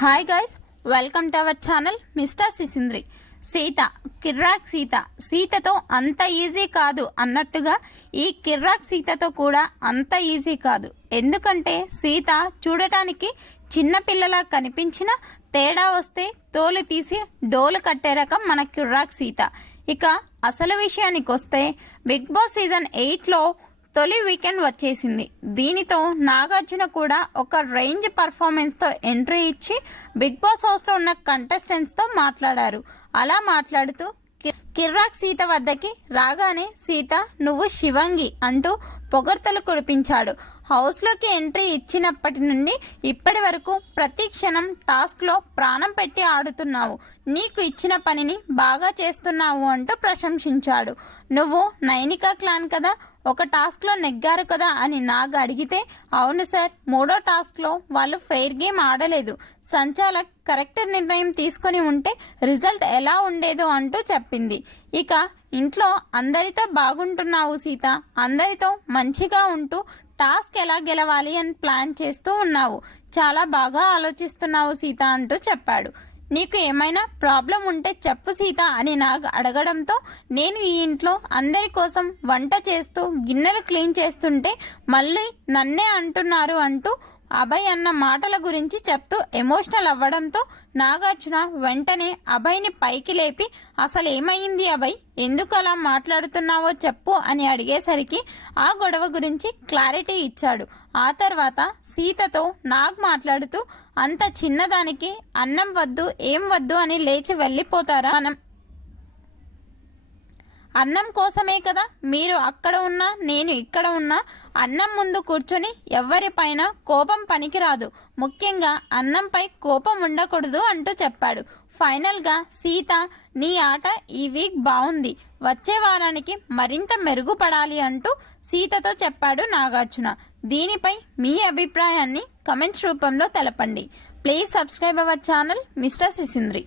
Hi guys, welcome to our channel mister Sisindri. Seetha Kirrak సీతతో అంత easy కాదు అన్నట్టుగా ఈ కిర్రాక్ సీతతో కూడా అంత ఈజీ కాదు. ఎందుకంటే సీత చూడటానికి చిన్నపిల్లలా కనిపించిన తేడా వస్తే తోలు తీసి డోలు కట్టే రకం మన కిర్రాక్ సీత. ఇక అసలు విషయానికి వస్తే బిగ్ బాస్ సీజన్ 8లో తొలి వీకెండ్ వచ్చేసింది. దీనితో నాగార్జున కూడా ఒక రేంజ్ పర్ఫార్మెన్స్తో ఎంట్రీ ఇచ్చి బిగ్ బాస్ హౌస్లో ఉన్న కంటెస్టెంట్స్తో మాట్లాడారు. అలా మాట్లాడుతూ కిర్రాక్ సీత వద్దకి రాగానే సీత నువ్వు శివంగి అంటూ పొగడ్తలు కురిపించాడు. హౌస్లోకి ఎంట్రీ ఇచ్చినప్పటి నుండి ఇప్పటి వరకు ప్రతి క్షణం టాస్క్లో ప్రాణం పెట్టి ఆడుతున్నావు, నీకు ఇచ్చిన పనిని బాగా చేస్తున్నావు అంటూ ప్రశంసించాడు. నువ్వు నైనికా క్లాన్ కదా, ఒక టాస్క్లో నెగ్గారు కదా అని నాగ్ అడిగితే అవును సార్, 3వ టాస్క్లో వాళ్ళు ఫెయిర్ గేమ్ ఆడలేదు, సంచాలక్ కరెక్ట్ నిర్ణయం తీసుకొని ఉంటే రిజల్ట్ ఎలా ఉండేదో అంటూ చెప్పింది. ఇక ఇంట్లో అందరితో బాగుంటున్నావు సీత, అందరితో మంచిగా ఉంటూ టాస్క్ ఎలా గెలవాలి అని ప్లాన్ చేస్తూ ఉన్నావు, చాలా బాగా ఆలోచిస్తున్నావు సీత అంటూ చెప్పాడు. నీకు ఏమైనా ప్రాబ్లం ఉంటే చెప్పు సీత అని నాకు అడగడంతో నేను ఈ ఇంట్లో అందరి కోసం వంట చేస్తూ గిన్నెలు క్లీన్ చేస్తుంటే మళ్ళీ నన్నే అంటున్నారు అంటూ అభయ్ అన్న మాటల గురించి చెప్తూ ఎమోషనల్ అవ్వడంతో నాగార్జున వెంటనే అభయ్ని పైకి లేపి అసలు ఏమైంది అభయ్, ఎందుకు అలా మాట్లాడుతున్నావో చెప్పు అని అడిగేసరికి ఆ గొడవ గురించి క్లారిటీ ఇచ్చాడు. ఆ తర్వాత సీతతో నాగ్ మాట్లాడుతూ అంత చిన్నదానికి అన్నం వద్దు ఏం వద్దు అని లేచి వెళ్ళిపోతారా, అన్నం కోసమే కదా మీరు అక్కడ ఉన్నా నేను ఇక్కడ ఉన్నా, అన్నం ముందు కూర్చొని ఎవరిపైన కోపం పనికిరాదు, ముఖ్యంగా అన్నంపై కోపం ఉండకూడదు అంటూ చెప్పాడు. ఫైనల్గా సీత నీ ఆట ఈ వీక్ బాగుంది, వచ్చే వారానికి మరింత మెరుగుపడాలి అంటూ సీతతో చెప్పాడు నాగార్జున. దీనిపై మీ అభిప్రాయాన్ని కమెంట్స్ రూపంలో తెలపండి. Please subscribe our channel mister సిసింద్రి.